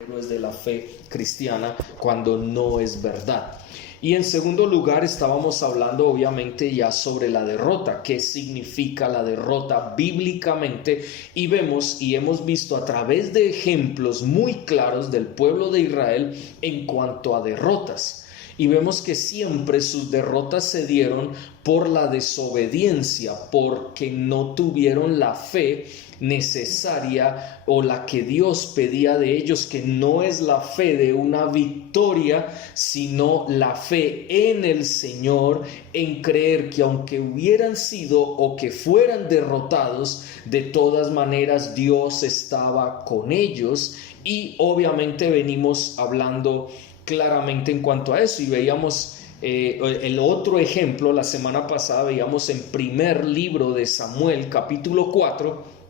héroes de la fe cristiana cuando no es verdad. Y en segundo lugar estábamos hablando obviamente ya sobre la derrota, qué significa la derrota bíblicamente, y vemos y hemos visto a través de ejemplos muy claros del pueblo de Israel en cuanto a derrotas. Y vemos que siempre sus derrotas se dieron por la desobediencia, porque no tuvieron la fe necesaria o la que Dios pedía de ellos, que no es la fe de una victoria, sino la fe en el Señor, en creer que aunque hubieran sido o que fueran derrotados, de todas maneras Dios estaba con ellos. Y obviamente venimos hablando claramente en cuanto a eso, y veíamos el otro ejemplo la semana pasada. Veíamos en primer libro de Samuel capítulo 4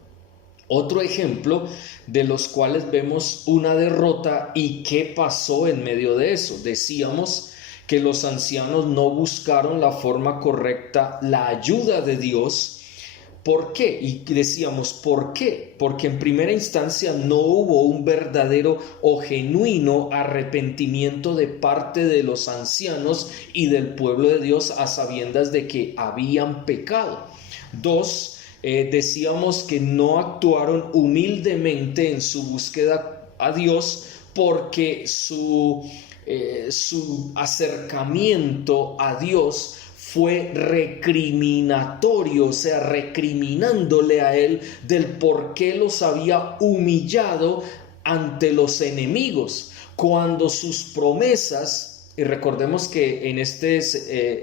otro ejemplo de los cuales vemos una derrota y qué pasó en medio de eso. Decíamos que los ancianos no buscaron la forma correcta, la ayuda de Dios. ¿Por qué? Y decíamos, ¿por qué? Porque en primera instancia no hubo un verdadero o genuino arrepentimiento de parte de los ancianos y del pueblo de Dios a sabiendas de que habían pecado. Dos, decíamos que no actuaron humildemente en su búsqueda a Dios, porque su acercamiento a Dios fue recriminatorio, o sea, recriminándole a él del por qué los había humillado ante los enemigos, cuando sus promesas, y recordemos que en este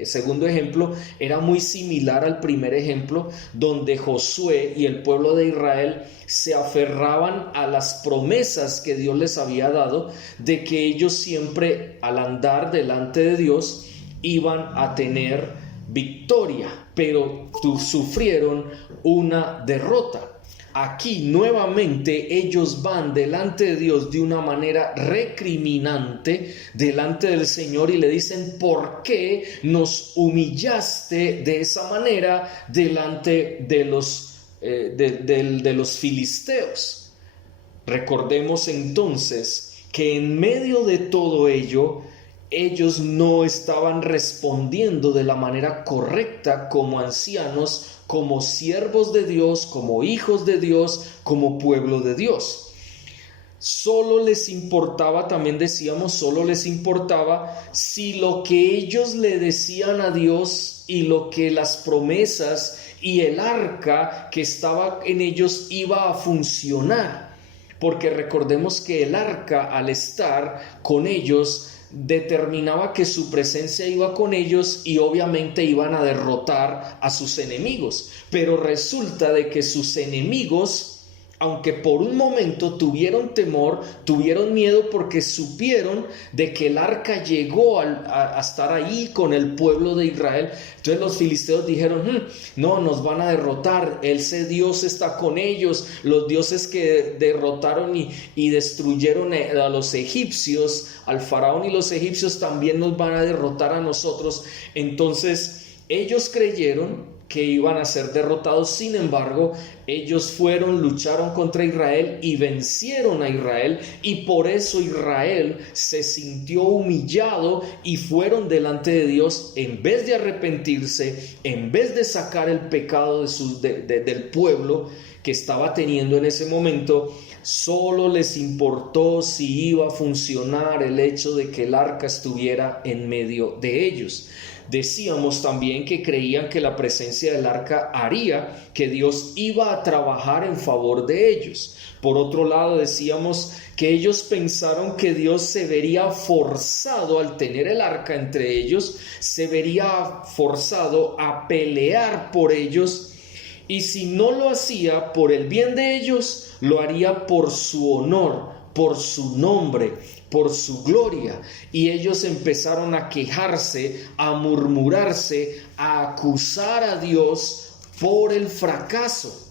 segundo ejemplo era muy similar al primer ejemplo, donde Josué y el pueblo de Israel se aferraban a las promesas que Dios les había dado, de que ellos siempre al andar delante de Dios iban a tener victoria, pero sufrieron una derrota. Aquí nuevamente ellos van delante de Dios de una manera recriminante delante del Señor y le dicen: ¿por qué nos humillaste de esa manera delante de los filisteos? Recordemos entonces que en medio de todo ello, ellos no estaban respondiendo de la manera correcta como ancianos, como siervos de Dios, como hijos de Dios, como pueblo de Dios. Solo les importaba, también decíamos, solo les importaba si lo que ellos le decían a Dios y lo que las promesas y el arca que estaba en ellos iba a funcionar. Porque recordemos que el arca, al estar con ellos, determinaba que su presencia iba con ellos y obviamente iban a derrotar a sus enemigos. Pero resulta de que sus enemigos, aunque por un momento tuvieron temor, tuvieron miedo, porque supieron de que el arca llegó a estar ahí con el pueblo de Israel. Entonces los filisteos dijeron: no, nos van a derrotar, ese Dios está con ellos, los dioses que derrotaron y destruyeron a los egipcios, al faraón y los egipcios, también nos van a derrotar a nosotros. Entonces ellos creyeron que iban a ser derrotados. Sin embargo, ellos lucharon contra Israel y vencieron a Israel, y por eso Israel se sintió humillado y fueron delante de Dios. En vez de arrepentirse, en vez de sacar el pecado del pueblo que estaba teniendo en ese momento, solo les importó si iba a funcionar el hecho de que el arca estuviera en medio de ellos. Decíamos también que creían que la presencia del arca haría que Dios iba a trabajar en favor de ellos. Por otro lado, decíamos que ellos pensaron que Dios se vería forzado, al tener el arca entre ellos, se vería forzado a pelear por ellos, y si no lo hacía por el bien de ellos, lo haría por su honor, por su nombre, por su gloria. Y ellos empezaron a quejarse, a murmurarse, a acusar a Dios por el fracaso.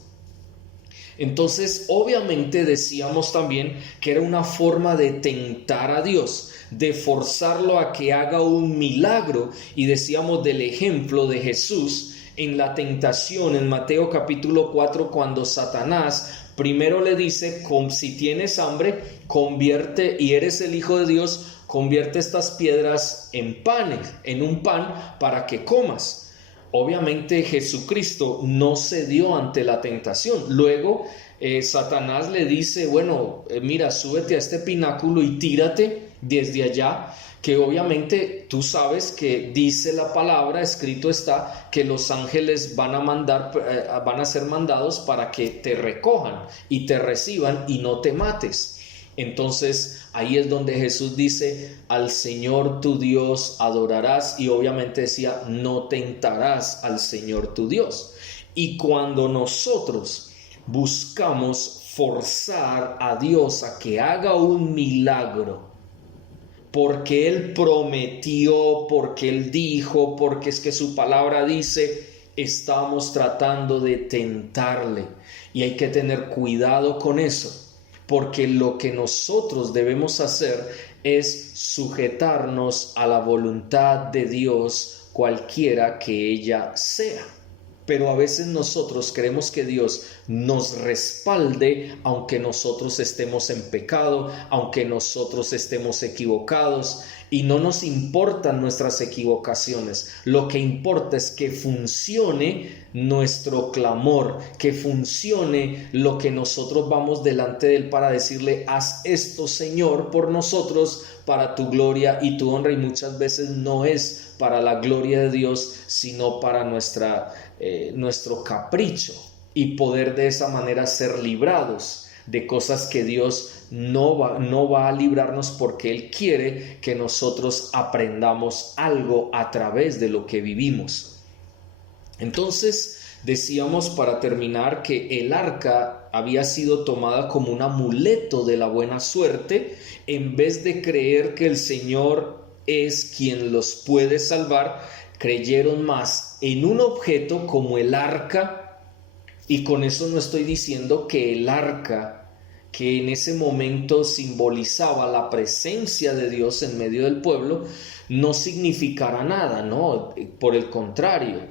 Entonces, obviamente decíamos también que era una forma de tentar a Dios, de forzarlo a que haga un milagro. Y decíamos del ejemplo de Jesús en la tentación en Mateo capítulo 4, cuando Satanás Primero le dice, si tienes hambre, convierte y eres el Hijo de Dios, convierte estas piedras en panes, en un pan para que comas. Obviamente Jesucristo no cedió ante la tentación. Luego Satanás le dice, bueno, mira, súbete a este pináculo y tírate desde allá, que obviamente tú sabes que dice la palabra, escrito está, que los ángeles van a ser mandados para que te recojan y te reciban y no te mates. Entonces ahí es donde Jesús dice, al Señor tu Dios adorarás, y obviamente decía, no tentarás al Señor tu Dios. Y cuando nosotros buscamos forzar a Dios a que haga un milagro, porque Él prometió, porque Él dijo, porque es que su palabra dice, estamos tratando de tentarle. Y hay que tener cuidado con eso, porque lo que nosotros debemos hacer es sujetarnos a la voluntad de Dios, cualquiera que ella sea. Pero a veces nosotros queremos que Dios nos respalde aunque nosotros estemos en pecado, aunque nosotros estemos equivocados, y no nos importan nuestras equivocaciones. Lo que importa es que funcione nuestro clamor, que funcione lo que nosotros vamos delante de Él para decirle, haz esto, Señor, por nosotros, para tu gloria y tu honra. Y muchas veces no es para la gloria de Dios, sino para nuestro capricho, y poder de esa manera ser librados de cosas que Dios no va a librarnos, porque Él quiere que nosotros aprendamos algo a través de lo que vivimos. Entonces decíamos, para terminar, que el arca había sido tomada como un amuleto de la buena suerte. En vez de creer que el Señor es quien los puede salvar, creyeron más en un objeto como el arca. Y con eso no estoy diciendo que el arca, que en ese momento simbolizaba la presencia de Dios en medio del pueblo, no significará nada, no, por el contrario.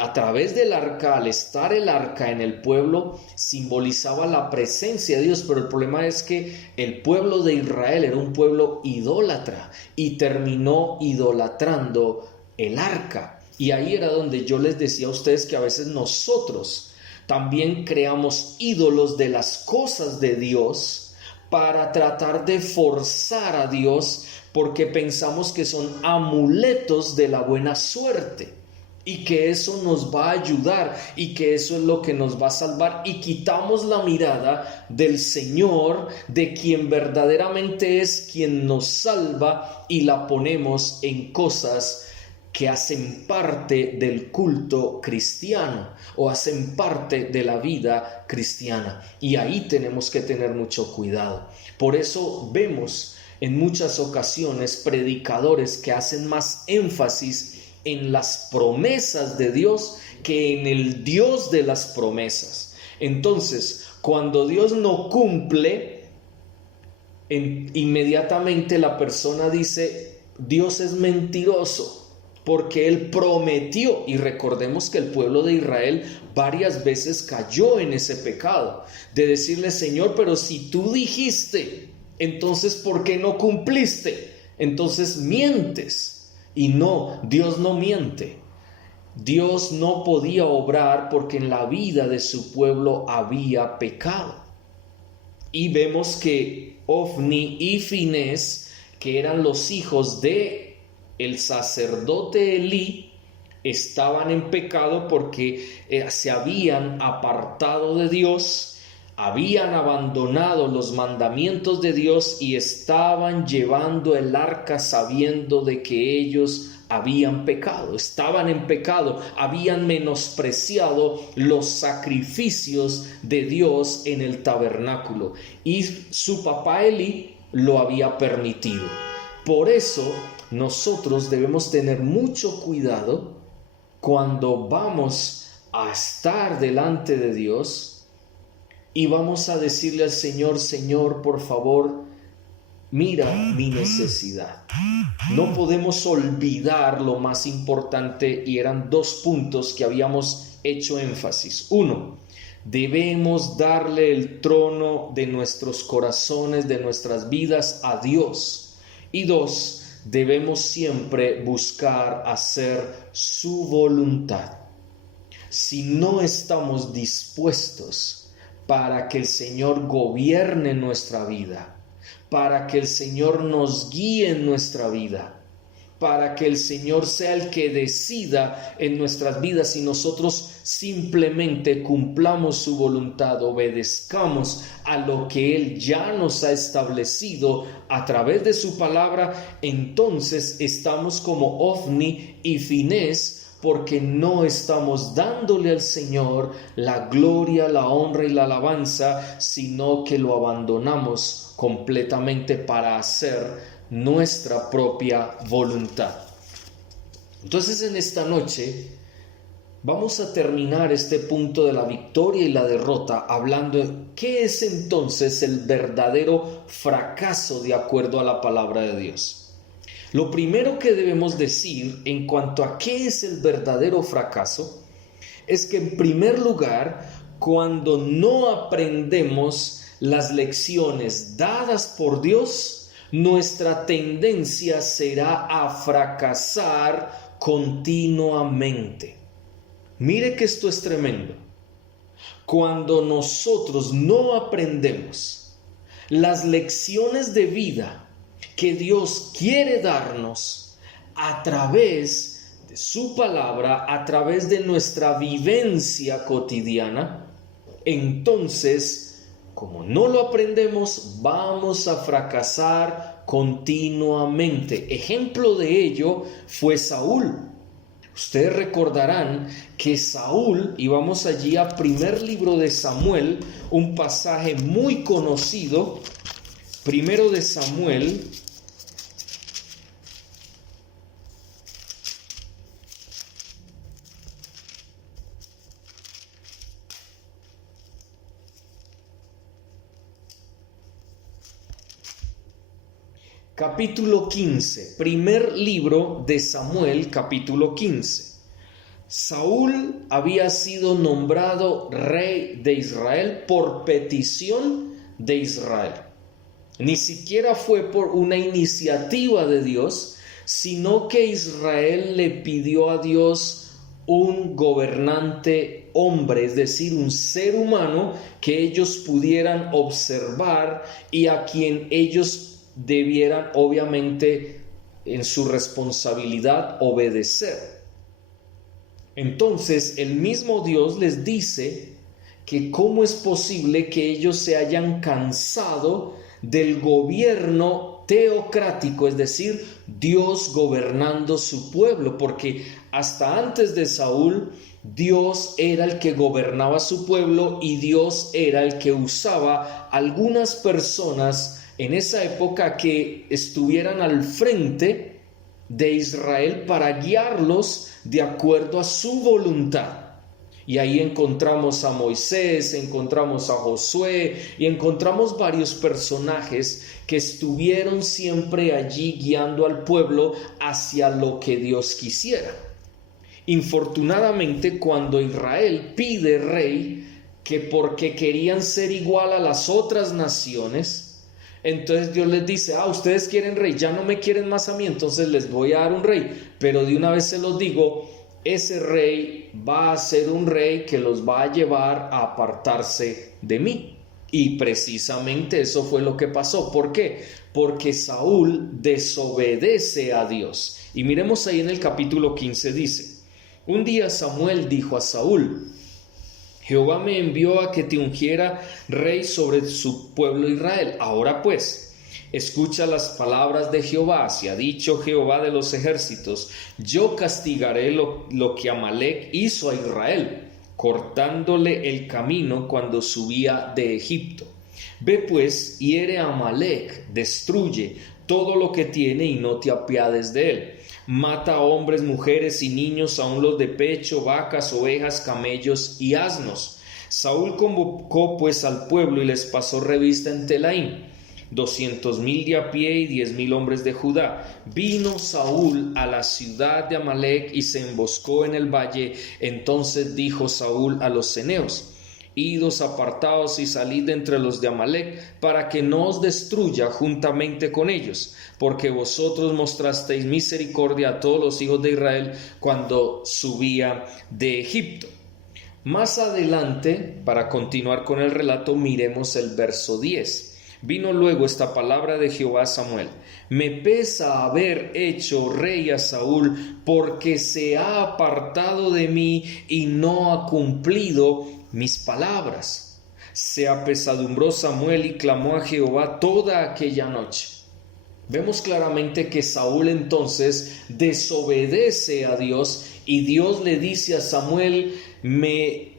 A través del arca, al estar el arca en el pueblo, simbolizaba la presencia de Dios, pero el problema es que el pueblo de Israel era un pueblo idólatra y terminó idolatrando el arca. Y ahí era donde yo les decía a ustedes que a veces nosotros también creamos ídolos de las cosas de Dios para tratar de forzar a Dios, porque pensamos que son amuletos de la buena suerte y que eso nos va a ayudar y que eso es lo que nos va a salvar, y quitamos la mirada del Señor, de quien verdaderamente es quien nos salva, y la ponemos en cosas que hacen parte del culto cristiano o hacen parte de la vida cristiana. Y ahí tenemos que tener mucho cuidado. Por eso vemos en muchas ocasiones predicadores que hacen más énfasis en las promesas de Dios que en el Dios de las promesas. Entonces, cuando Dios no cumple, inmediatamente la persona dice, Dios es mentiroso, porque Él prometió. Y recordemos que el pueblo de Israel varias veces cayó en ese pecado de decirle, Señor, pero si tú dijiste, entonces ¿por qué no cumpliste? Entonces mientes. Y no, Dios no miente. Dios no podía obrar porque en la vida de su pueblo había pecado. Y vemos que Ofni y Finés, que eran los hijos de el sacerdote Elí, estaban en pecado porque se habían apartado de Dios, habían abandonado los mandamientos de Dios y estaban llevando el arca sabiendo de que ellos habían pecado, estaban en pecado, habían menospreciado los sacrificios de Dios en el tabernáculo, y su papá Elí lo había permitido. Por eso nosotros debemos tener mucho cuidado cuando vamos a estar delante de Dios y vamos a decirle al Señor, Señor, por favor, mira mi necesidad. No podemos olvidar lo más importante, y eran 2 puntos que habíamos hecho énfasis. 1, Debemos darle el trono de nuestros corazones, de nuestras vidas a Dios. Y 2, debemos siempre buscar hacer su voluntad. Si no estamos dispuestos para que el Señor gobierne nuestra vida, para que el Señor nos guíe en nuestra vida, para que el Señor sea el que decida en nuestras vidas y nosotros simplemente cumplamos su voluntad, obedezcamos a lo que Él ya nos ha establecido a través de su palabra, entonces estamos como Ofni y Finés, porque no estamos dándole al Señor la gloria, la honra y la alabanza, sino que lo abandonamos completamente para hacer nuestra propia voluntad. Entonces en esta noche vamos a terminar este punto de la victoria y la derrota hablando de qué es entonces el verdadero fracaso de acuerdo a la palabra de Dios. Lo primero que debemos decir en cuanto a qué es el verdadero fracaso es que en primer lugar, cuando no aprendemos las lecciones dadas por Dios, nuestra tendencia será a fracasar continuamente. Mire que esto es tremendo. Cuando nosotros no aprendemos las lecciones de vida que Dios quiere darnos a través de su palabra, a través de nuestra vivencia cotidiana, entonces, como no lo aprendemos, vamos a fracasar continuamente. Ejemplo de ello fue Saúl. Ustedes recordarán que Saúl, y vamos allí a primer libro de Samuel, un pasaje muy conocido, primero de Samuel, capítulo 15, primer libro de Samuel, capítulo 15. Saúl había sido nombrado rey de Israel por petición de Israel. Ni siquiera fue por una iniciativa de Dios, sino que Israel le pidió a Dios un gobernante hombre, es decir, un ser humano que ellos pudieran observar y a quien ellos debieran obviamente en su responsabilidad obedecer. Entonces el mismo Dios les dice que cómo es posible que ellos se hayan cansado del gobierno teocrático, es decir, Dios gobernando su pueblo, porque hasta antes de Saúl Dios era el que gobernaba su pueblo y Dios era el que usaba algunas personas en esa época que estuvieran al frente de Israel para guiarlos de acuerdo a su voluntad. Y ahí encontramos a Moisés, encontramos a Josué y encontramos varios personajes que estuvieron siempre allí guiando al pueblo hacia lo que Dios quisiera. Infortunadamente, cuando Israel pide rey, que porque querían ser igual a las otras naciones, entonces Dios les dice, ustedes quieren rey, ya no me quieren más a mí, entonces les voy a dar un rey. Pero de una vez se los digo, ese rey va a ser un rey que los va a llevar a apartarse de mí. Y precisamente eso fue lo que pasó. ¿Por qué? Porque Saúl desobedece a Dios. Y miremos ahí en el capítulo 15 dice, un día Samuel dijo a Saúl, Jehová me envió a que te ungiera rey sobre su pueblo Israel. Ahora pues, escucha las palabras de Jehová. Si ha dicho Jehová de los ejércitos, yo castigaré lo que Amalec hizo a Israel, cortándole el camino cuando subía de Egipto. Ve pues, hiere a Amalec, destruye todo lo que tiene y no te apiades de él. Mata a hombres, mujeres y niños, aun los de pecho, vacas, ovejas, camellos y asnos. Saúl convocó pues al pueblo y les pasó revista en Telaim, 200,000 de a pie y 10,000 hombres de Judá. Vino Saúl a la ciudad de Amalec y se emboscó en el valle. Entonces dijo Saúl a los ceneos, Idos, apartaos y salid de entre los de Amalec, para que no os destruya juntamente con ellos, porque vosotros mostrasteis misericordia a todos los hijos de Israel cuando subía de Egipto. Más adelante, para continuar con el relato, miremos el verso 10. Vino luego esta palabra de Jehová a Samuel: me pesa haber hecho rey a Saúl, porque se ha apartado de mí y no ha cumplido mis palabras. Se apesadumbró Samuel y clamó a Jehová toda aquella noche. Vemos claramente que Saúl entonces desobedece a Dios y Dios le dice a Samuel: me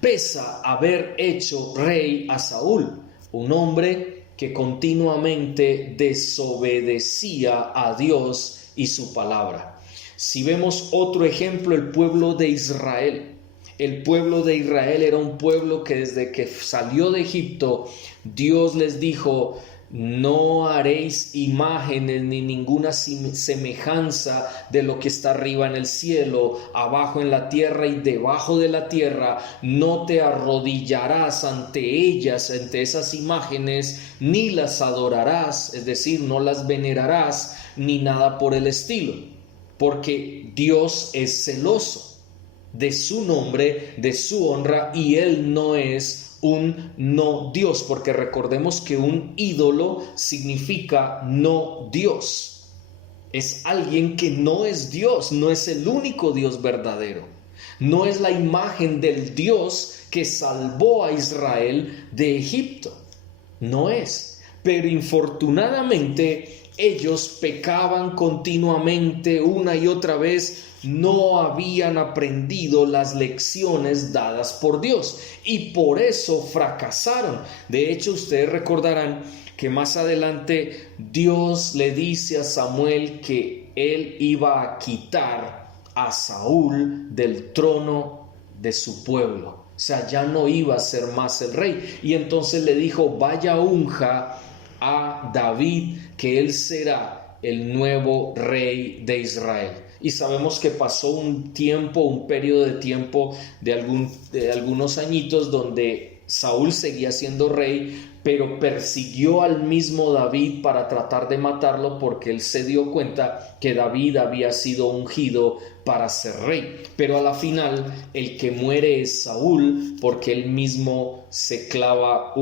pesa haber hecho rey a Saúl, un hombre que continuamente desobedecía a Dios y su palabra. Si vemos otro ejemplo, el pueblo de Israel. El pueblo de Israel era un pueblo que desde que salió de Egipto, Dios les dijo: no haréis imágenes ni ninguna semejanza de lo que está arriba en el cielo, abajo en la tierra y debajo de la tierra. No te arrodillarás ante ellas, ante esas imágenes, ni las adorarás, es decir, no las venerarás, ni nada por el estilo, porque Dios es celoso de su nombre, de su honra, y Él no es un no Dios, porque recordemos que un ídolo significa no Dios. Es alguien que no es Dios, no es el único Dios verdadero. No es la imagen del Dios que salvó a Israel de Egipto. No es. Pero infortunadamente ellos pecaban continuamente una y otra vez. No habían aprendido las lecciones dadas por Dios y por eso fracasaron. De hecho, ustedes recordarán que más adelante Dios le dice a Samuel que él iba a quitar a Saúl del trono de su pueblo. O sea, ya no iba a ser más el rey. Y entonces le dijo: vaya, unja a David, que él será el nuevo rey de Israel. Y sabemos que pasó un periodo de tiempo de algunos añitos donde Saúl seguía siendo rey, pero persiguió al mismo David para tratar de matarlo, porque él se dio cuenta que David había sido ungido para ser rey. Pero a la final el que muere es Saúl, porque él mismo se clava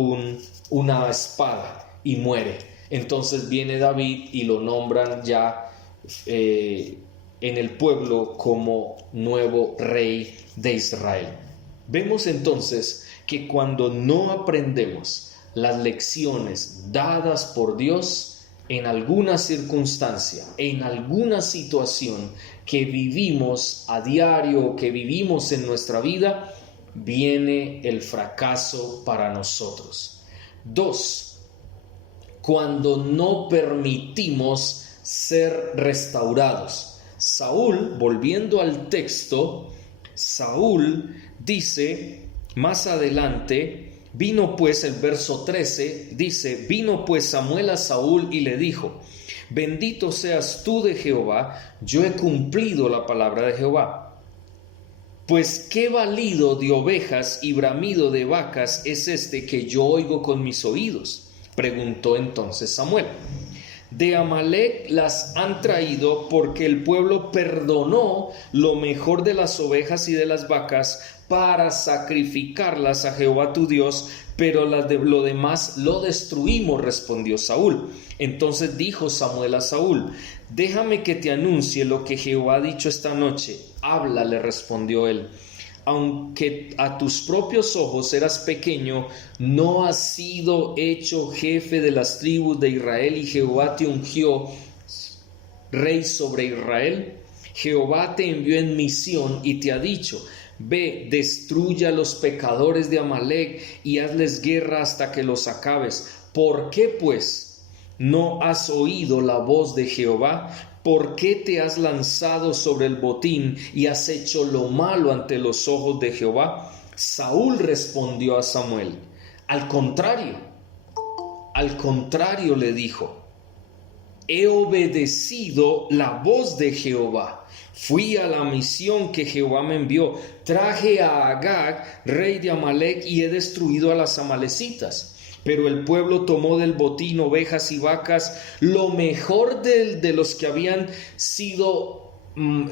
una espada y muere. Entonces viene David y lo nombran ya en el pueblo como nuevo rey de Israel. Vemos entonces que cuando no aprendemos las lecciones dadas por Dios, en alguna circunstancia, en alguna situación que vivimos a diario, que vivimos en nuestra vida, viene el fracaso para nosotros. 2. Cuando no permitimos ser restaurados. Saúl, volviendo al texto, Saúl dice más adelante, vino pues, el verso 13 dice: vino pues Samuel a Saúl y le dijo: bendito seas tú de Jehová, yo he cumplido la palabra de Jehová. Pues qué balido de ovejas y bramido de vacas es este que yo oigo con mis oídos. Preguntó entonces Samuel: de Amalec las han traído, porque el pueblo perdonó lo mejor de las ovejas y de las vacas para sacrificarlas a Jehová tu Dios, pero lo demás lo destruimos, respondió Saúl. Entonces dijo Samuel a Saúl: déjame que te anuncie lo que Jehová ha dicho esta noche. Habla, le respondió él. Aunque a tus propios ojos eras pequeño, no has sido hecho jefe de las tribus de Israel, y Jehová te ungió rey sobre Israel. Jehová te envió en misión y te ha dicho: ve, destruye a los pecadores de Amalec y hazles guerra hasta que los acabes. ¿Por qué pues no has oído la voz de Jehová? ¿Por qué te has lanzado sobre el botín y has hecho lo malo ante los ojos de Jehová? Saúl respondió a Samuel: al contrario le dijo: he obedecido la voz de Jehová. Fui a la misión que Jehová me envió. Traje a Agag, rey de Amalec, y he destruido a las amalecitas. Pero el pueblo tomó del botín ovejas y vacas, lo mejor de los que habían sido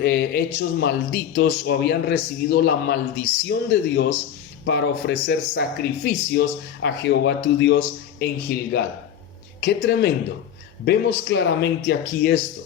hechos malditos o habían recibido la maldición de Dios, para ofrecer sacrificios a Jehová tu Dios en Gilgal. ¡Qué tremendo! Vemos claramente aquí esto.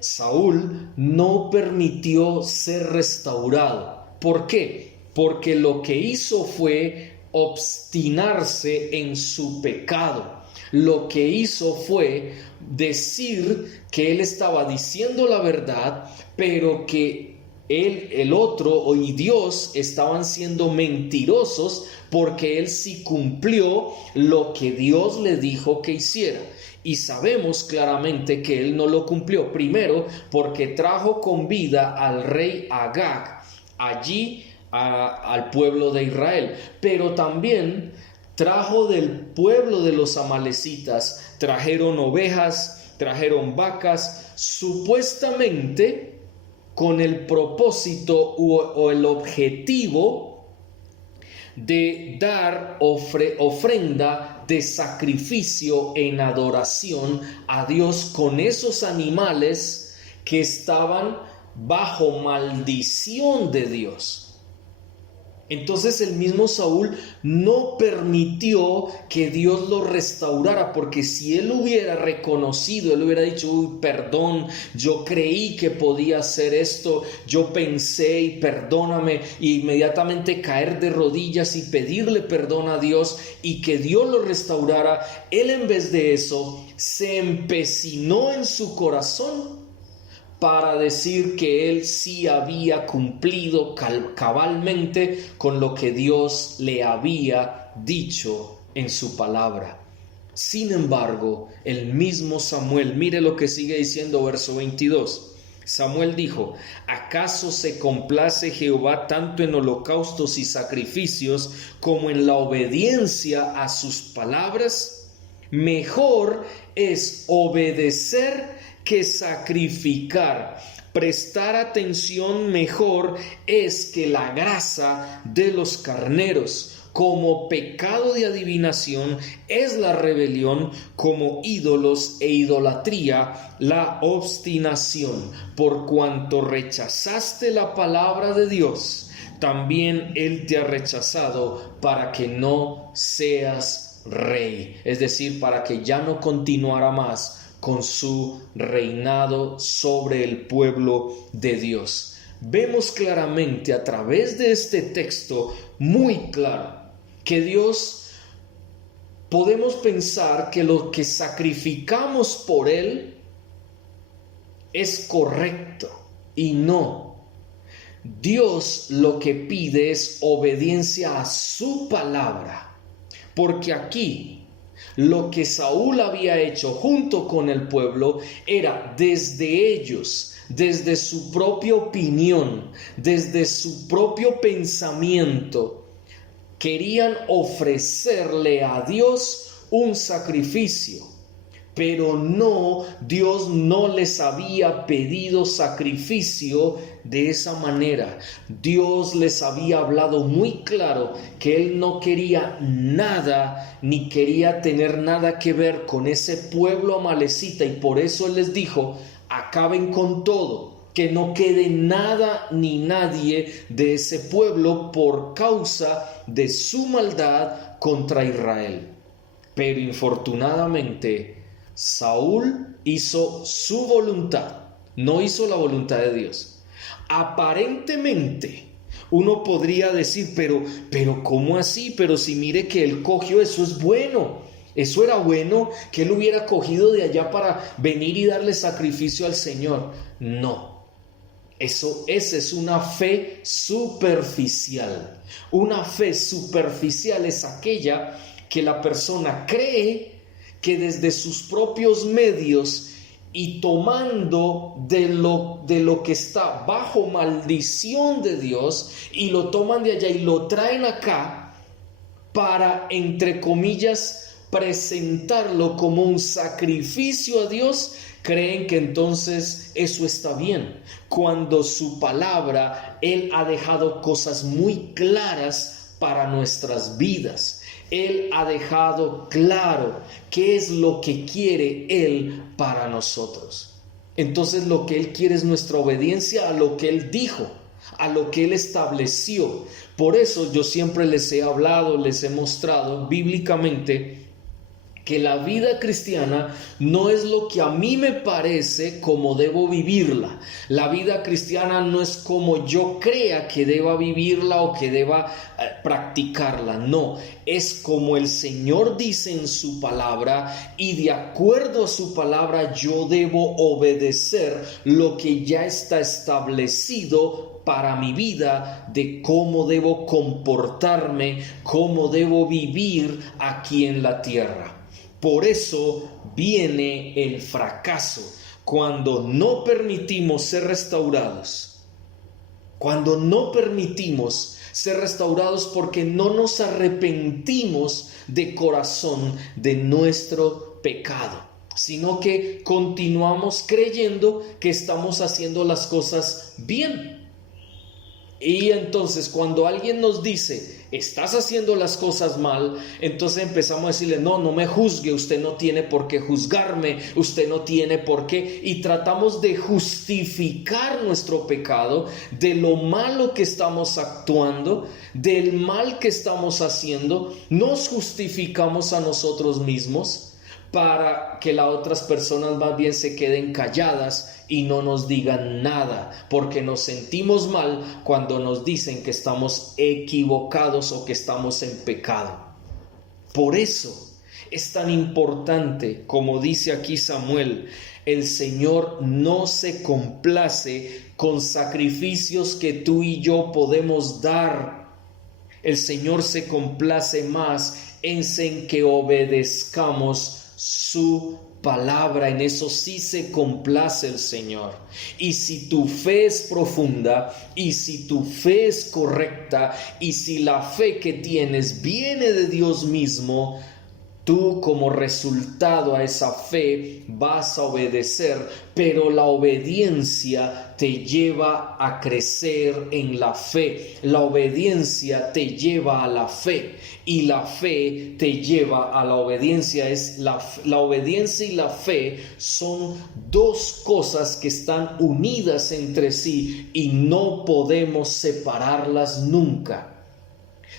Saúl, no permitió ser restaurado. ¿Por qué? Porque lo que hizo fue obstinarse en su pecado. Lo que hizo fue decir que él estaba diciendo la verdad, pero que el otro y Dios estaban siendo mentirosos, porque él sí cumplió lo que Dios le dijo que hiciera. Y sabemos claramente que él no lo cumplió. Primero, porque trajo con vida al rey Agag allí al pueblo de Israel. Pero también trajo del pueblo de los amalecitas, trajeron ovejas, trajeron vacas, supuestamente con el propósito o el objetivo de dar ofrenda de sacrificio en adoración a Dios con esos animales que estaban bajo maldición de Dios. Entonces el mismo Saúl no permitió que Dios lo restaurara, porque si él hubiera reconocido, él hubiera dicho: uy, perdón, yo creí que podía hacer esto, yo pensé y perdóname, y inmediatamente caer de rodillas y pedirle perdón a Dios y que Dios lo restaurara, él en vez de eso se empecinó en su corazón para decir que él sí había cumplido cabalmente con lo que Dios le había dicho en su palabra. Sin embargo, el mismo Samuel, mire lo que sigue diciendo verso 22. Samuel dijo: ¿acaso se complace Jehová tanto en holocaustos y sacrificios como en la obediencia a sus palabras? Mejor es obedecer que sacrificar. Prestar atención mejor es que la grasa de los carneros. Como pecado de adivinación es la rebelión, como ídolos e idolatría la obstinación. Por cuanto rechazaste la palabra de Dios, también Él te ha rechazado para que no seas rey. Es decir, para que ya no continuara más con su reinado sobre el pueblo de Dios. Vemos claramente a través de este texto muy claro que Dios, podemos pensar que lo que sacrificamos por Él es correcto, y no. Dios lo que pide es obediencia a su palabra, porque aquí lo que Saúl había hecho junto con el pueblo era desde ellos, desde su propia opinión, desde su propio pensamiento, querían ofrecerle a Dios un sacrificio. Pero no, Dios no les había pedido sacrificio de esa manera. Dios les había hablado muy claro que Él no quería nada, ni quería tener nada que ver con ese pueblo amalecita, y por eso Él les dijo: acaben con todo, que no quede nada ni nadie de ese pueblo por causa de su maldad contra Israel. Pero infortunadamente Saúl hizo su voluntad, no hizo la voluntad de Dios. Aparentemente uno podría decir: pero ¿cómo así? Pero si mire que él cogió, eso es bueno. Eso era bueno que él hubiera cogido de allá para venir y darle sacrificio al Señor. No, esa es una fe superficial. Una fe superficial es aquella que la persona cree que desde sus propios medios y tomando de lo que está bajo maldición de Dios, y lo toman de allá y lo traen acá para, entre comillas, presentarlo como un sacrificio a Dios, creen que entonces eso está bien, cuando su palabra, Él ha dejado cosas muy claras para nuestras vidas. Él ha dejado claro qué es lo que quiere Él para nosotros. Entonces lo que Él quiere es nuestra obediencia a lo que Él dijo, a lo que Él estableció. Por eso yo siempre les he hablado, les he mostrado bíblicamente que la vida cristiana no es lo que a mí me parece como debo vivirla. La vida cristiana no es como yo crea que deba vivirla o que deba practicarla. No, es como el Señor dice en su palabra, y de acuerdo a su palabra yo debo obedecer lo que ya está establecido para mi vida, de cómo debo comportarme, cómo debo vivir aquí en la tierra. Por eso viene el fracaso, cuando no permitimos ser restaurados. Cuando no permitimos ser restaurados porque no nos arrepentimos de corazón de nuestro pecado, sino que continuamos creyendo que estamos haciendo las cosas bien. Y entonces cuando alguien nos dice, estás haciendo las cosas mal, entonces empezamos a decirle, no me juzgue, usted no tiene por qué juzgarme, usted no tiene por qué, y tratamos de justificar nuestro pecado, de lo malo que estamos actuando, del mal que estamos haciendo, nos justificamos a nosotros mismos para que las otras personas más bien se queden calladas y no nos digan nada, porque nos sentimos mal cuando nos dicen que estamos equivocados o que estamos en pecado. Por eso es tan importante, como dice aquí Samuel, el Señor no se complace con sacrificios que tú y yo podemos dar. El Señor se complace más en que obedezcamos su palabra. En eso sí se complace el Señor. Y si tu fe es profunda, y si tu fe es correcta, y si la fe que tienes viene de Dios mismo, tú como resultado a esa fe vas a obedecer, pero la obediencia te lleva a crecer en la fe. La obediencia te lleva a la fe y la fe te lleva a la obediencia. La obediencia y la fe son dos cosas que están unidas entre sí y no podemos separarlas nunca.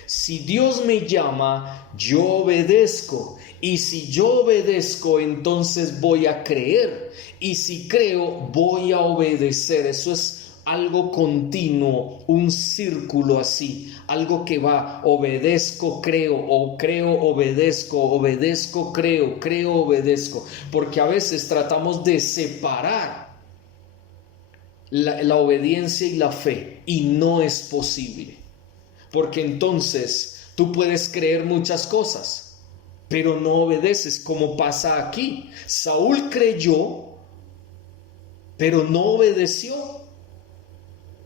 Si Dios me llama, yo obedezco. Y si yo obedezco, entonces voy a creer. Y si creo, voy a obedecer. Eso es algo continuo, un círculo así. Algo que va, obedezco, creo, o creo, obedezco, obedezco, creo, creo, obedezco. Porque a veces tratamos de separar la obediencia y la fe. Y no es posible. Porque entonces tú puedes creer muchas cosas, pero no obedeces, como pasa aquí. Saúl creyó, pero no obedeció.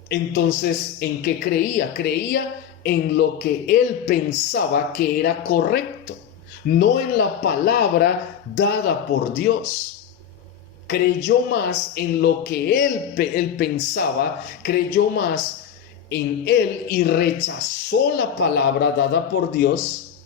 Entonces, ¿en qué creía? Creía en lo que él pensaba que era correcto, no en la palabra dada por Dios. Creyó más en lo que él pensaba, creyó más en él y rechazó la palabra dada por Dios,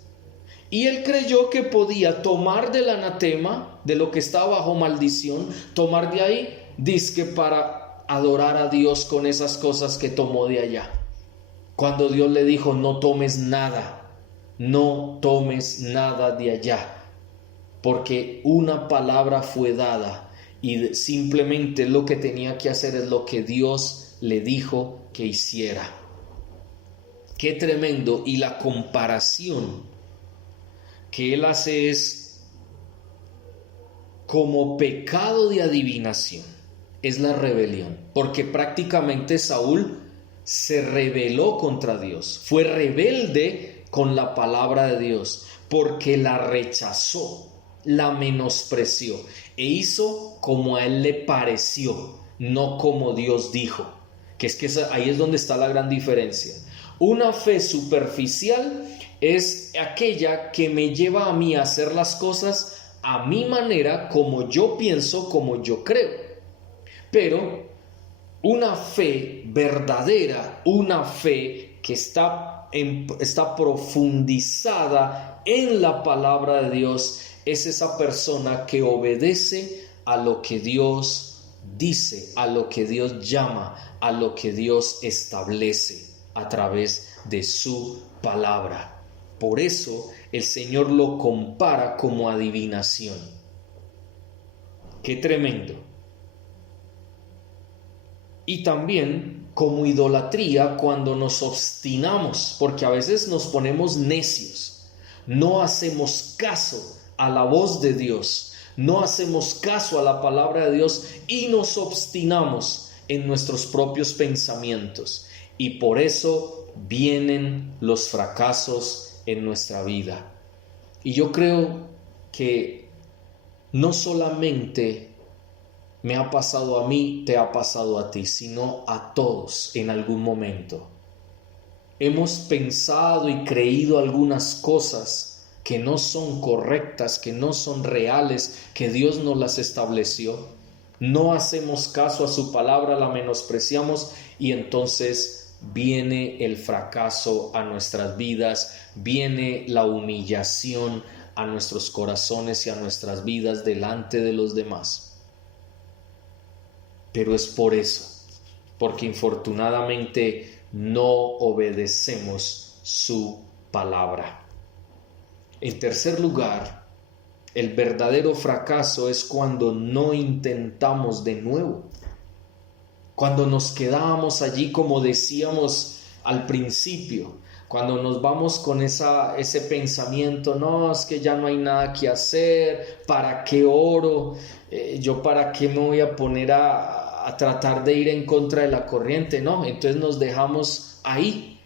y él creyó que podía tomar del anatema, de lo que estaba bajo maldición, tomar de ahí, dizque para adorar a Dios con esas cosas que tomó de allá, cuando Dios le dijo, no tomes nada de allá, porque una palabra fue dada y simplemente lo que tenía que hacer es lo que Dios le dijo que hiciera. Qué tremendo. Y la comparación que él hace es como pecado de adivinación, es la rebelión, porque prácticamente Saúl se rebeló contra Dios, fue rebelde con la palabra de Dios, porque la rechazó, la menospreció e hizo como a él le pareció, no como Dios dijo. Que ahí es donde está la gran diferencia. Una fe superficial es aquella que me lleva a mí a hacer las cosas a mi manera, como yo pienso, como yo creo. Pero una fe verdadera, una fe que está profundizada en la palabra de Dios, es esa persona que obedece a lo que Dios dice, a lo que Dios llama, a lo que Dios establece a través de su palabra. Por eso el Señor lo compara como adivinación. ¡Qué tremendo! Y también como idolatría cuando nos obstinamos, porque a veces nos ponemos necios, no hacemos caso a la voz de Dios, no hacemos caso a la palabra de Dios y nos obstinamos en nuestros propios pensamientos. Y por eso vienen los fracasos en nuestra vida. Y yo creo que no solamente me ha pasado a mí, te ha pasado a ti, sino a todos en algún momento. Hemos pensado y creído algunas cosas que no son correctas, que no son reales, que Dios nos las estableció. No hacemos caso a su palabra, la menospreciamos y entonces viene el fracaso a nuestras vidas, viene la humillación a nuestros corazones y a nuestras vidas delante de los demás. Pero es por eso, porque infortunadamente no obedecemos su palabra. En tercer lugar, el verdadero fracaso es cuando no intentamos de nuevo. Cuando nos quedamos allí, como decíamos al principio, cuando nos vamos con ese pensamiento, no, es que ya no hay nada que hacer, ¿para qué oro? ¿Yo para qué me voy a poner a tratar de ir en contra de la corriente? No, entonces nos dejamos ahí,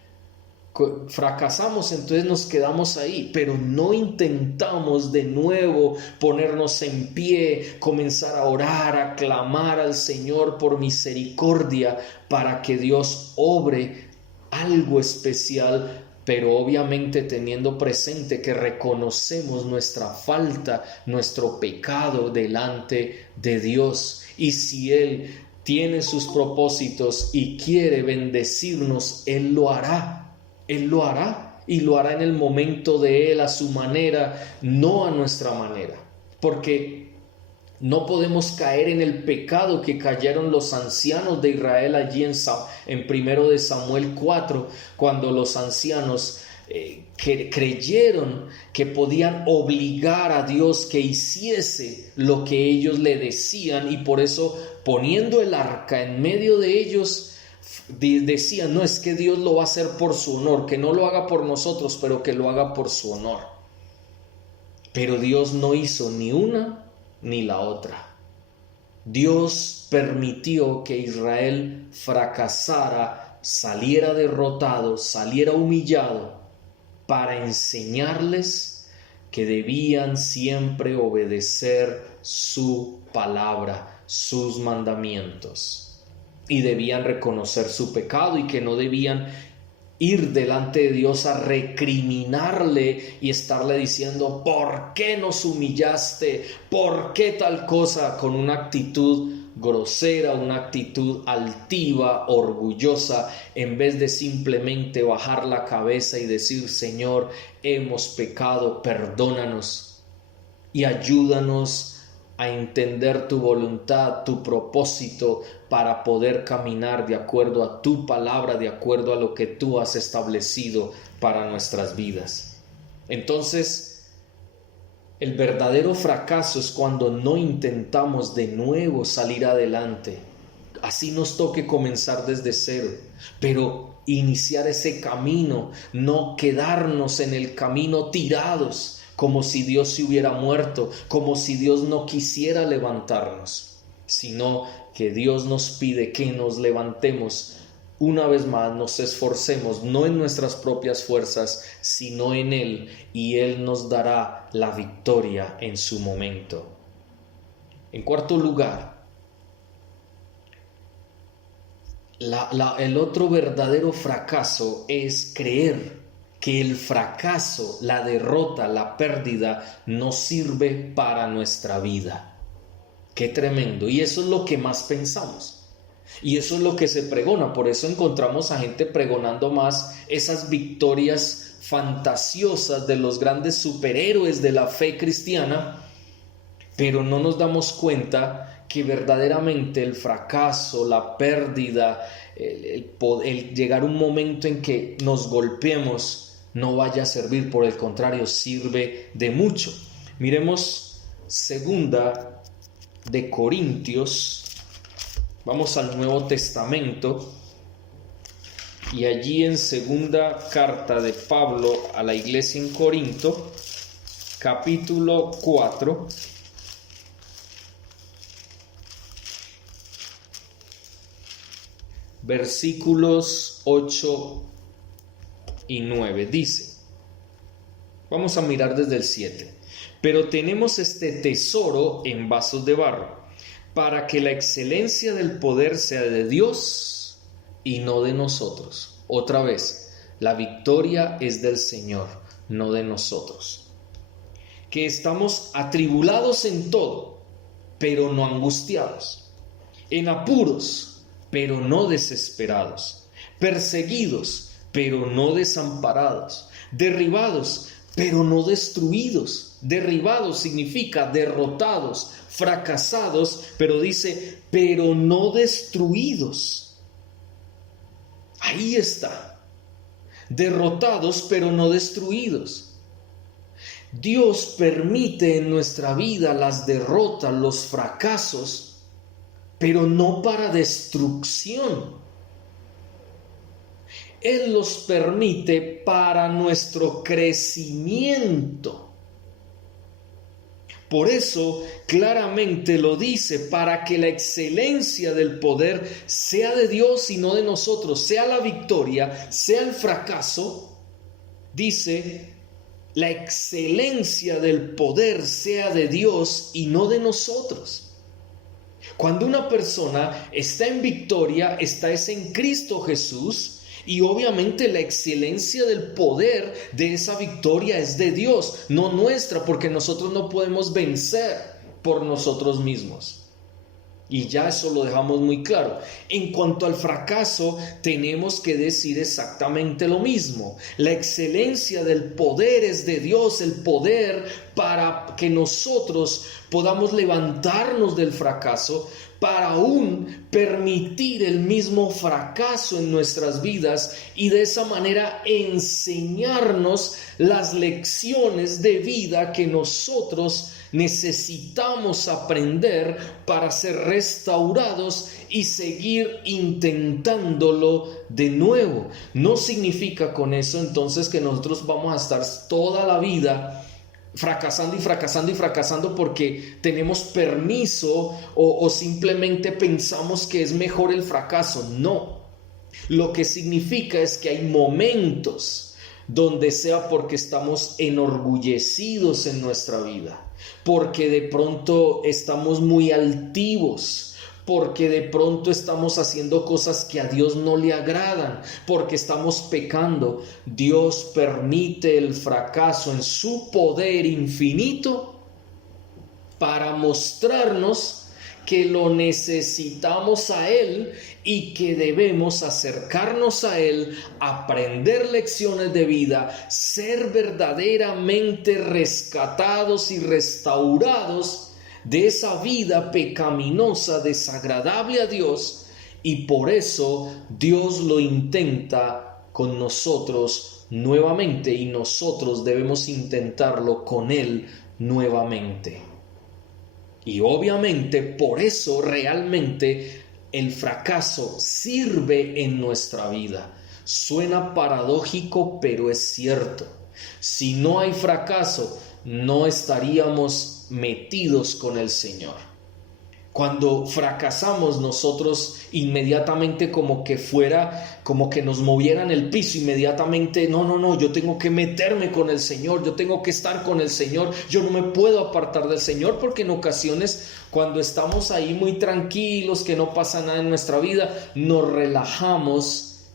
fracasamos, entonces nos quedamos ahí, pero no intentamos de nuevo ponernos en pie, comenzar a orar, a clamar al Señor por misericordia para que Dios obre algo especial, pero obviamente teniendo presente que reconocemos nuestra falta, nuestro pecado delante de Dios. Y si Él tiene sus propósitos y quiere bendecirnos, Él lo hará. Él lo hará y lo hará en el momento de Él, a su manera, no a nuestra manera. Porque no podemos caer en el pecado que cayeron los ancianos de Israel allí en 1 de Samuel 4, cuando los ancianos creyeron que podían obligar a Dios que hiciese lo que ellos le decían, y por eso, poniendo el arca en medio de ellos, decían, no, es que Dios lo va a hacer por su honor, que no lo haga por nosotros, pero que lo haga por su honor. Pero Dios no hizo ni una ni la otra. Dios permitió que Israel fracasara, saliera derrotado, saliera humillado, para enseñarles que debían siempre obedecer su palabra, sus mandamientos, y debían reconocer su pecado y que no debían ir delante de Dios a recriminarle y estarle diciendo, ¿por qué nos humillaste? ¿Por qué tal cosa? Con una actitud grosera, una actitud altiva, orgullosa, en vez de simplemente bajar la cabeza y decir, Señor, hemos pecado, perdónanos y ayúdanos a entender tu voluntad, tu propósito, para poder caminar de acuerdo a tu palabra, de acuerdo a lo que tú has establecido para nuestras vidas. Entonces, el verdadero fracaso es cuando no intentamos de nuevo salir adelante. Así nos toque comenzar desde cero, pero iniciar ese camino, no quedarnos en el camino tirados, como si Dios se hubiera muerto, como si Dios no quisiera levantarnos, sino que Dios nos pide que nos levantemos una vez más, nos esforcemos, no en nuestras propias fuerzas, sino en Él, y Él nos dará la victoria en su momento. En cuarto lugar, el otro verdadero fracaso es creer que el fracaso, la derrota, la pérdida no sirve para nuestra vida. Qué tremendo. Y eso es lo que más pensamos. Y eso es lo que se pregona. Por eso encontramos a gente pregonando más esas victorias fantasiosas de los grandes superhéroes de la fe cristiana, pero no nos damos cuenta que verdaderamente el fracaso, la pérdida, el llegar a un momento en que nos golpeemos no vaya a servir, por el contrario, sirve de mucho. Miremos 2 Corintios, vamos al Nuevo Testamento, y allí en segunda carta de Pablo a la iglesia en Corinto, capítulo 4, versículos 8 y 9, dice, vamos a mirar desde el 7, pero tenemos este tesoro en vasos de barro, para que la excelencia del poder sea de Dios y no de nosotros. Otra vez, la victoria es del Señor, no de nosotros. Que estamos atribulados en todo, pero no angustiados, en apuros, pero no desesperados, perseguidos, pero no desamparados, derribados, pero no destruidos. Derribados significa derrotados, fracasados, pero dice, pero no destruidos. Ahí está. Derrotados, pero no destruidos. Dios permite en nuestra vida las derrotas, los fracasos, pero no para destrucción. Él los permite para nuestro crecimiento. Por eso claramente lo dice, para que la excelencia del poder sea de Dios y no de nosotros, sea la victoria, sea el fracaso. Dice, la excelencia del poder sea de Dios y no de nosotros. Cuando una persona está en victoria, está en Cristo Jesús. Y obviamente la excelencia del poder de esa victoria es de Dios, no nuestra, porque nosotros no podemos vencer por nosotros mismos. Y ya eso lo dejamos muy claro. En cuanto al fracaso, tenemos que decir exactamente lo mismo. La excelencia del poder es de Dios, el poder para que nosotros podamos levantarnos del fracaso, para aún permitir el mismo fracaso en nuestras vidas y de esa manera enseñarnos las lecciones de vida que nosotros necesitamos aprender para ser restaurados y seguir intentándolo de nuevo. No significa con eso entonces que nosotros vamos a estar toda la vida fracasando y fracasando y fracasando porque tenemos permiso o simplemente pensamos que es mejor el fracaso. No. Lo que significa es que hay momentos donde sea porque estamos enorgullecidos en nuestra vida, porque de pronto estamos muy altivos, porque de pronto estamos haciendo cosas que a Dios no le agradan, porque estamos pecando. Dios permite el fracaso en su poder infinito para mostrarnos que lo necesitamos a Él y que debemos acercarnos a Él, aprender lecciones de vida, ser verdaderamente rescatados y restaurados de esa vida pecaminosa, desagradable a Dios, y por eso Dios lo intenta con nosotros nuevamente y nosotros debemos intentarlo con Él nuevamente. Y obviamente por eso realmente el fracaso sirve en nuestra vida. Suena paradójico, pero es cierto. Si no hay fracaso, no estaríamos metidos con el Señor. Cuando fracasamos nosotros inmediatamente como que nos movieran el piso inmediatamente, no, yo tengo que meterme con el Señor, yo tengo que estar con el Señor, yo no me puedo apartar del Señor, porque en ocasiones cuando estamos ahí muy tranquilos, que no pasa nada en nuestra vida, nos relajamos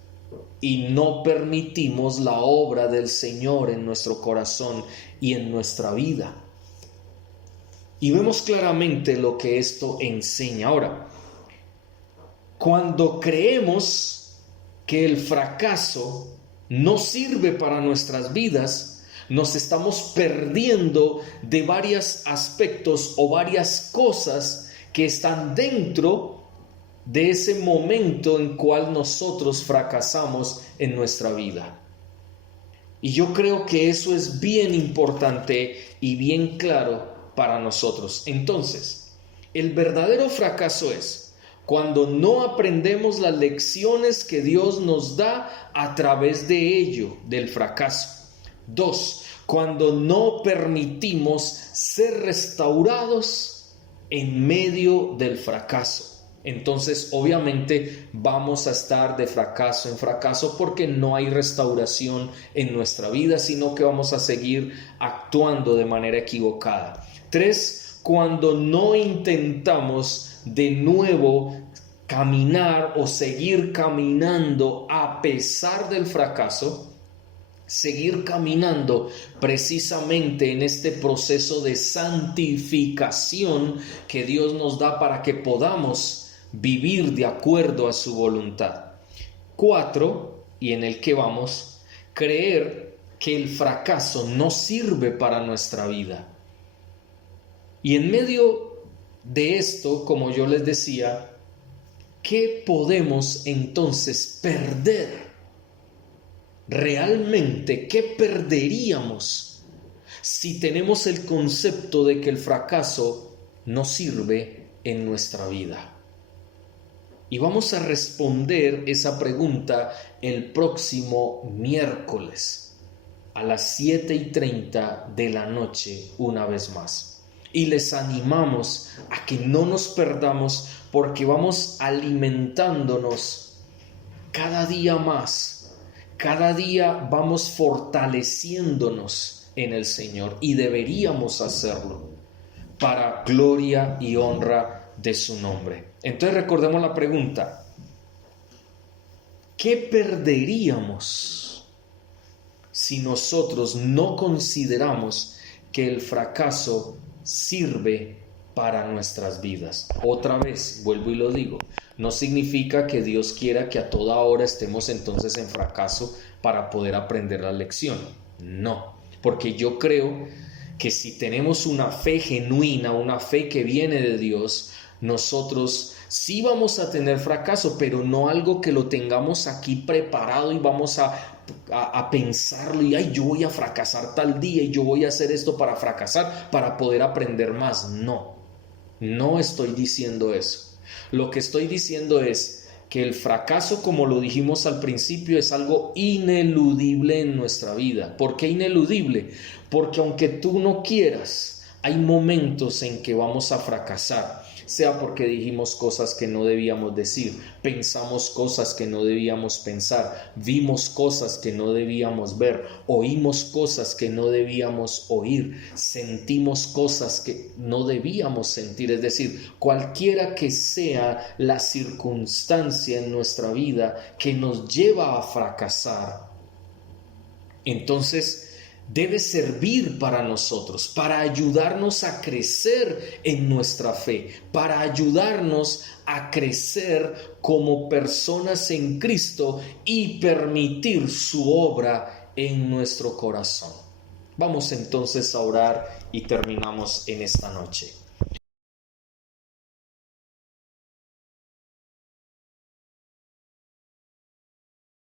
y no permitimos la obra del Señor en nuestro corazón y en nuestra vida. Y vemos claramente lo que esto enseña. Ahora, cuando creemos que el fracaso no sirve para nuestras vidas, nos estamos perdiendo de varios aspectos o varias cosas que están dentro de ese momento en cual nosotros fracasamos en nuestra vida. Y yo creo que eso es bien importante y bien claro para nosotros. Entonces, el verdadero fracaso es cuando no aprendemos las lecciones que Dios nos da a través de ello, del fracaso. 2, cuando no permitimos ser restaurados en medio del fracaso. Entonces, obviamente, vamos a estar de fracaso en fracaso porque no hay restauración en nuestra vida, sino que vamos a seguir actuando de manera equivocada. 3, cuando no intentamos de nuevo caminar o seguir caminando a pesar del fracaso, seguir caminando precisamente en este proceso de santificación que Dios nos da para que podamos vivir de acuerdo a su voluntad. 4, y en el que vamos, creer que el fracaso no sirve para nuestra vida. Y en medio de esto, como yo les decía, ¿qué podemos entonces perder? Realmente, ¿qué perderíamos si tenemos el concepto de que el fracaso no sirve en nuestra vida? Y vamos a responder esa pregunta el próximo miércoles a las 7:30 de la noche una vez más. Y les animamos a que no nos perdamos porque vamos alimentándonos cada día más. Cada día vamos fortaleciéndonos en el Señor y deberíamos hacerlo para gloria y honra de su nombre. Entonces recordemos la pregunta: ¿qué perderíamos si nosotros no consideramos que el fracaso sirve para nuestras vidas? Otra vez, vuelvo y lo digo, no significa que Dios quiera que a toda hora estemos entonces en fracaso para poder aprender la lección. No, porque yo creo que si tenemos una fe genuina, una fe que viene de Dios, nosotros sí vamos a tener fracaso, pero no algo que lo tengamos aquí preparado y vamos a pensarlo y yo voy a fracasar tal día y yo voy a hacer esto para fracasar, para poder aprender más. No estoy diciendo eso. Lo que estoy diciendo es que el fracaso, como lo dijimos al principio, es algo ineludible en nuestra vida. ¿Por qué ineludible? Porque aunque tú no quieras, hay momentos en que vamos a fracasar, sea porque dijimos cosas que no debíamos decir, pensamos cosas que no debíamos pensar, vimos cosas que no debíamos ver, oímos cosas que no debíamos oír, sentimos cosas que no debíamos sentir. Es decir, cualquiera que sea la circunstancia en nuestra vida que nos lleva a fracasar, entonces debe servir para nosotros, para ayudarnos a crecer en nuestra fe, para ayudarnos a crecer como personas en Cristo y permitir su obra en nuestro corazón. Vamos entonces a orar y terminamos en esta noche.